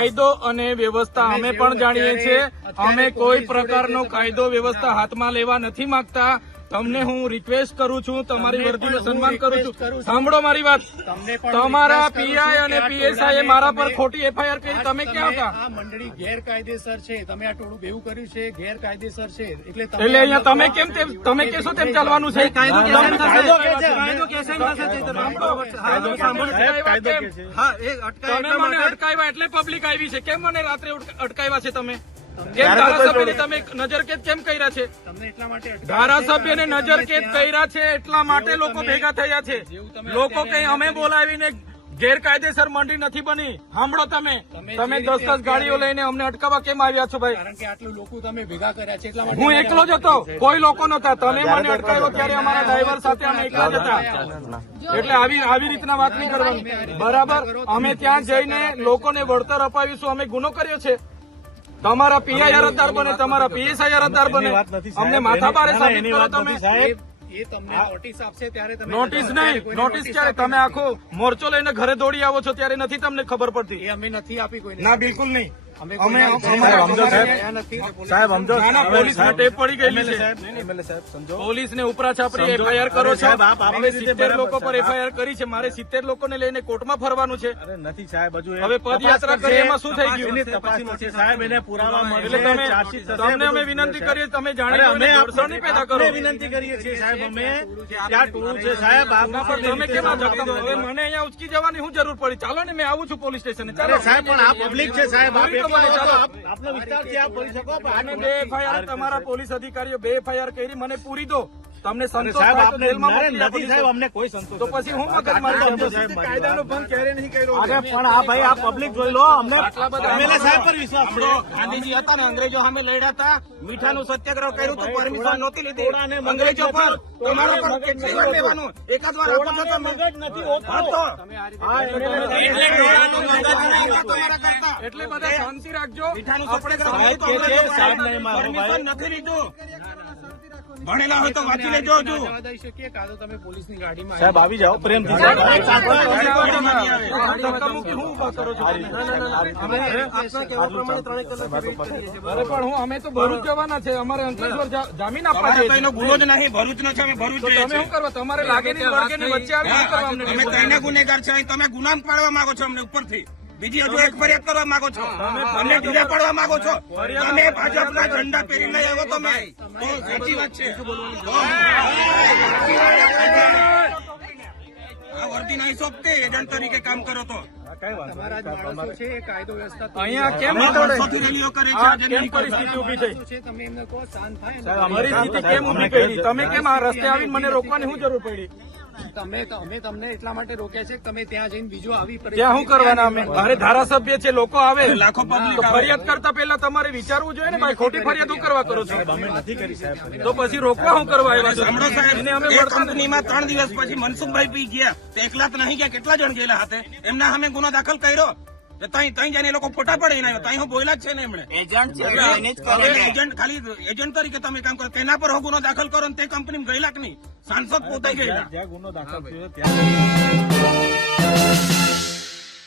કાયદો અને વ્યવસ્થા અમે પણ જાણીએ છીએ. અમે કોઈ પ્રકારનો કાયદો વ્યવસ્થા હાથમાં લેવા નથી માંગતા. તમને હું રિક્વેસ્ટ કરું છું તમારી વર્દીનું સન્માન કરું છું. સાંભળો મારી વાત. તમારા પીઆઈ અને પીએસઆઈ એ મારા પર ખોટી એફઆઈઆર કરી. તમે ક્યાં હતા? આ મંડળી ગેરકાયદેસર છે. તમે આ ટોળું બેવું કર્યું છે. ગેરકાયદેસર છે. એટલે એટલે અહીંયા તમે કેમ તેમ તમે કેશો તેમ ચાલવાનું છે? તમે મને અટકાવ્યા એટલે પબ્લિક આવી છે. કેમ મને રાત્રે અટકાવ્યા છે તમે? ધારાસભ્યને તમે નજરકેદ કેમ કર્યા છે? ધારાસભ્યને નજરકેદ કર્યા છે એટલા માટે લોકો ભેગા થયા છે. લોકો કઈ અમે બોલાવીને ગેરકાયદેસર મંડી નથી બની. સાંભળો તમે. તમે તમે દસ દસ ગાડીઓ લઈને અમને અટકાવવા કેમ આવ્યા છો ભાઈ? કારણ કે આટલું લોકો તમે ભેગા કર્યા છે એટલા હું એકલો જ હતો. કોઈ લોકો નતા તમે મને અટકાવ્યો ત્યારે અમારા ડ્રાઈવર સાથે અમે એકલા જ હતા. એટલે આવી આવી રીતના વાત નહીં કરવાની. બરાબર? અમે ત્યાં જઈને લોકોને વળતર અપાવીશું. અમે ગુનો કર્યો છે. તમારા પીઆઈ અરજદાર બને તમારા પીએસઆઈ અરજદાર બને. અમને માથા પારે સાબિત કરો તમે. એ- એ તમને નોટિસ આપશે તમે નોટિસ નહીં. નોટિસ ક્યારે? તમે આખો મોરચો લઈને ઘરે દોડી આવો છો ત્યારે નથી તમને ખબર પડતી. અમે નથી આપી કોઈ ના બિલકુલ નહીં. એફઆઈઆર કરી છે. મારે સિત્તેર લોકો લઈને કોર્ટમાં ફરવાનું છે. તમને અમે વિનંતી કરીએ તમે જાણે અમે અડસણ કરો વિનંતી કરીએ સાહેબ મને અહીંયા ઉચકી જવાની હું જરૂર પડી. ચાલો ને મેં આવું છું પોલીસ સ્ટેશન. સાહેબ છે સાહેબ ચાલો. આપનો વિસ્તાર છે આપ બોલી શકો બે એફઆઈઆર તમારા પોલીસ અધિકારીઓ બે એફઆઈઆર કરી મને પૂરી દો તમને સંતોષ સાહેબ આપને નથી સાહેબ અમને કોઈ સંતોષ તો પછી હું મગજ મારી. કાયદાનો ભંગ ક્યારે નહીં કર્યો? અરે પણ આ ભાઈ આ પબ્લિક જોઈ લો અમને આટલા સાહેબ પર વિશ્વાસ છે. ગાંધીજી હતા ને અંગ્રેજો સામે લડ્યા હતા. મીઠાનું સત્યાગ્રહ કર્યું તો પરમિશન નહોતી લીધી. અંગ્રેજો પર. તમારા પર કેટલી વાર લેવાનું? એકાદ વાર આપો છો તમે. મગજ નથી હોતું. તો. એટલે બધા શાંતિ રાખજો. મીઠાનું આપણે સત્યાગ્રહ સાહેબ કે છે, સાહેબ નહીં મારો ભાઈ. પરમિશન નથી લીધું. ભણેલા હોય તો વાંચી લેજો હજુ. સાહેબ આવી જાઓ. પ્રેમથી પણ હું અમે તો ભરૂચ જવાના છે અમારે અંકલેશ્વર જામીન આપવા છે એનો ગુનો જ નહીં. ભરૂચ નો છે અમે ભરૂચ જઈએ શું કરવા તમારે લાગે વચ્ચે અમે કઈને ગુનેગાર છે તમે ગુનામ પાડવા માંગો છો અમને ઉપરથી. બીજી હજુ એક ફરિયાદ કરવા માંગો છો. તમે ઢીલા પડવા માંગો છો. તમે ભાજપના ઝંડા પહેરીને આવો તમે. સાચી વાત છે. આ વર્દી નહીં સોંપતે એજન્ટ તરીકે કામ કરો તો. તમે કેમ આ રસ્તે આવીને મને રોકવાની શું જરૂર પડી? તમે અમે તમને એટલા માટે રોક્યા છે તમે ત્યાં જઈને બીજો આવી ત્યાં શું કરવાના અમે? અરે ધારાસભ્ય છે લોકો આવે. લાખો પબ્લિક ફરિયાદ કરતા પહેલા તમારે વિચારવું જોઈએ ને ભાઈ ખોટી ફરિયાદ શું કરવા કરો છો? અમે નથી કરી સાહેબ. તો પછી રોકવા શું કરવા આવ્યા છો? સાંભળો અમે સાહેબ વળતર કંપનીમાં ત્રણ દિવસ પછી મનસુખભાઈ પી ગયા. તો એકલા તો નહીં ગયા કેટલા જણ ગયેલા હાથે? એમના અમે ગુનો દાખલ કર્યો. તઈ તઈ જઈને એ લોકો ફોટા પડે એના તઈ હું જ છે ને એમણે. એજન્ટ ખાલી એજન્ટ તરીકે તમે કામ કરો. તેના પર હો ગુનો દાખલ કરો ને તે કંપની ગયેલા કે નહીં? સાંસદ પોતે ગયેલા. ગુનો દાખલ થયો ત્યાં